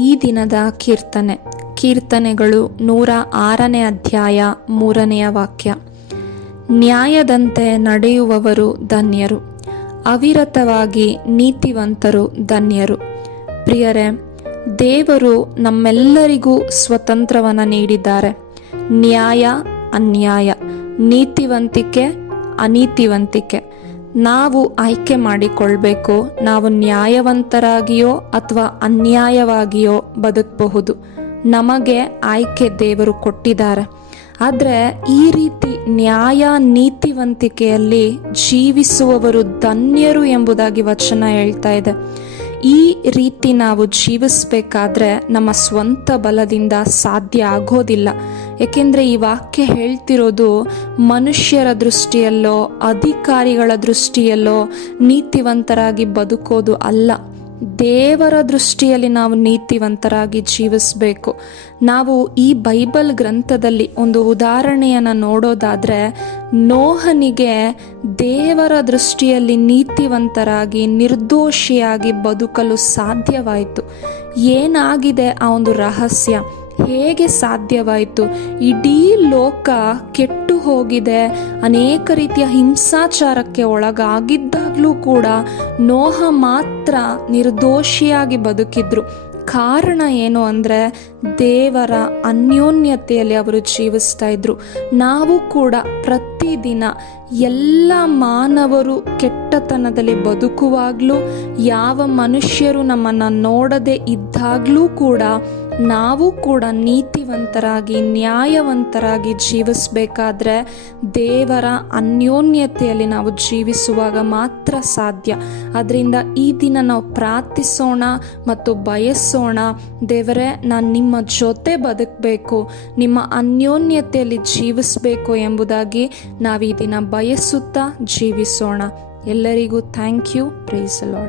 ಈ ದಿನದ ಕೀರ್ತನೆ. ಕೀರ್ತನೆಗಳು ನೂರ ಆರನೇ ಅಧ್ಯಾಯ ಮೂರನೆಯ ವಾಕ್ಯ. ನ್ಯಾಯದಂತೆ ನಡೆಯುವವರು ಧನ್ಯರು. ಅವಿರತವಾಗಿ ನೀತಿವಂತರು ಧನ್ಯರು. ಪ್ರಿಯರೇ, ದೇವರು ನಮ್ಮೆಲ್ಲರಿಗೂ ಸ್ವತಂತ್ರವನ್ನು ನೀಡಿದ್ದಾರೆ. ನ್ಯಾಯ ಅನ್ಯಾಯ, ನೀತಿವಂತಿಕೆ ಅನೀತಿವಂತಿಕೆ. ನಾವು ಆಯ್ಕೆ ಮಾಡಿಕೊಳ್ಬೇಕು, ನಾವು ನ್ಯಾಯವಂತರಾಗಿಯೋ ಅಥವಾ ಅನ್ಯಾಯವಾಗಿಯೋ ಬದುಕಬಹುದು. ನಮಗೆ ಆಯ್ಕೆ ದೇವರು ಕೊಟ್ಟಿದ್ದಾರೆ. ಆದರೆ ಈ ರೀತಿ ನ್ಯಾಯ ನೀತಿವಂತಿಕೆಯಲ್ಲಿ ಜೀವಿಸುವವರು ಧನ್ಯರು ಎಂಬುದಾಗಿ ವಚನ ಹೇಳ್ತಾ ಇದೆ. ಈ ರೀತಿ ನಾವು ಜೀವಿಸ್ಬೇಕಾದ್ರೆ ನಮ್ಮ ಸ್ವಂತ ಬಲದಿಂದ ಸಾಧ್ಯ ಆಗೋದಿಲ್ಲ. ಏಕೆಂದರೆ ಈ ವಾಕ್ಯ ಹೇಳ್ತಿರೋದು ಮನುಷ್ಯರ ದೃಷ್ಟಿಯಲ್ಲೋ, ಅಧಿಕಾರಿಗಳ ದೃಷ್ಟಿಯಲ್ಲೋ ನೀತಿವಂತರಾಗಿ ಬದುಕೋದು ಅಲ್ಲ. ದೇವರ ದೃಷ್ಟಿಯಲ್ಲಿ ನಾವು ನೀತಿವಂತರಾಗಿ ಜೀವಿಸಬೇಕು. ನಾವು ಈ ಬೈಬಲ್ ಗ್ರಂಥದಲ್ಲಿ ಒಂದು ಉದಾಹರಣೆಯನ್ನು ನೋಡೋದಾದರೆ, ನೋಹನಿಗೆ ದೇವರ ದೃಷ್ಟಿಯಲ್ಲಿ ನೀತಿವಂತರಾಗಿ, ನಿರ್ದೋಷಿಯಾಗಿ ಬದುಕಲು ಸಾಧ್ಯವಾಯಿತು. ಏನಾಗಿದೆ ಆ ಒಂದು ರಹಸ್ಯ? ಹೇಗೆ ಸಾಧ್ಯವಾಯಿತು? ಇಡೀ ಲೋಕ ಕೆಟ್ಟು ಹೋಗಿದೆ. ಅನೇಕ ರೀತಿಯ ಹಿಂಸಾಚಾರಕ್ಕೆ ಒಳಗಾಗಿದ್ದಾಗಲೂ ಕೂಡ ನೋಹ ಮಾತ್ರ ನಿರ್ದೋಷಿಯಾಗಿ ಬದುಕಿದ್ರು. ಕಾರಣ ಏನು ಅಂದರೆ ದೇವರ ಅನ್ಯೋನ್ಯತೆಯಲ್ಲಿ ಅವರು ಜೀವಿಸ್ತಾ ಇದ್ರು. ನಾವು ಕೂಡ ಪ್ರತಿದಿನ ಎಲ್ಲ ಮಾನವರು ಕೆಟ್ಟತನದಲ್ಲಿ ಬದುಕುವಾಗಲೂ, ಯಾವ ಮನುಷ್ಯರು ನಮ್ಮನ್ನು ನೋಡದೆ ಇದ್ದಾಗಲೂ ಕೂಡ ನಾವು ಕೂಡ ನೀತಿವಂತರಾಗಿ, ನ್ಯಾಯವಂತರಾಗಿ ಜೀವಿಸಬೇಕಾದ್ರೆ ದೇವರ ಅನ್ಯೋನ್ಯತೆಯಲ್ಲಿ ನಾವು ಜೀವಿಸುವಾಗ ಮಾತ್ರ ಸಾಧ್ಯ. ಅದರಿಂದ ಈ ದಿನ ನಾವು ಪ್ರಾರ್ಥಿಸೋಣ ಮತ್ತು ಬಯಸೋಣ, ದೇವರೇ, ನಾನು ನಿಮ್ಮ ಜೊತೆ ಬದುಕಬೇಕು, ನಿಮ್ಮ ಅನ್ಯೋನ್ಯತೆಯಲ್ಲಿ ಜೀವಿಸಬೇಕು ಎಂಬುದಾಗಿ ನಾವು ಈ ದಿನ ಬಯಸುತ್ತಾ ಜೀವಿಸೋಣ. ಎಲ್ಲರಿಗೂ ಥ್ಯಾಂಕ್ ಯು ಪ್ರೇಸ್ ಲಾರ್ಡ್